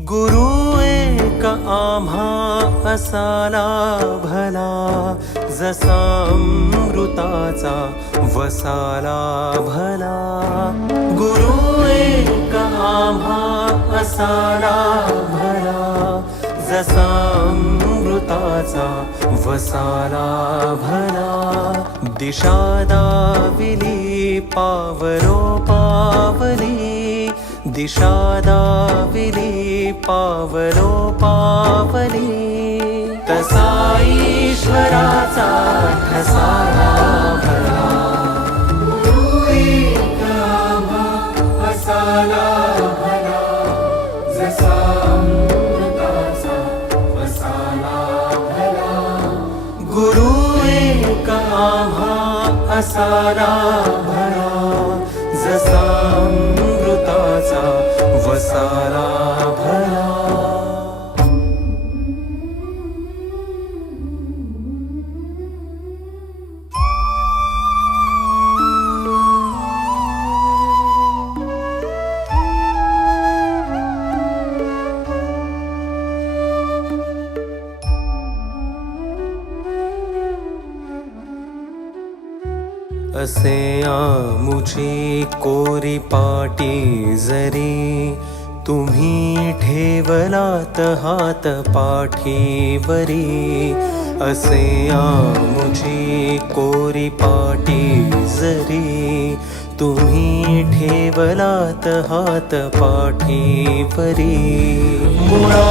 गुरु एक आम्हा असाला भला जसा अमृताचा वसाला भला. गुरु एक आम्हा असाला भला जसा अमृताचा वसाला भला. दिशादा विली पावरो पावली शादा पावनो पावने। तसा ईश्वराचा ठसा भरा। जसा असारा असारा भरा। जसा वसारा भरा। असे आमुची कोरी पाटी जरी तुम्ही ठेवलात हात पाठीवरी असे आमुची कोरी पाटी जरी तुम्ही ठेवलात हात पाठीवरी. मुळा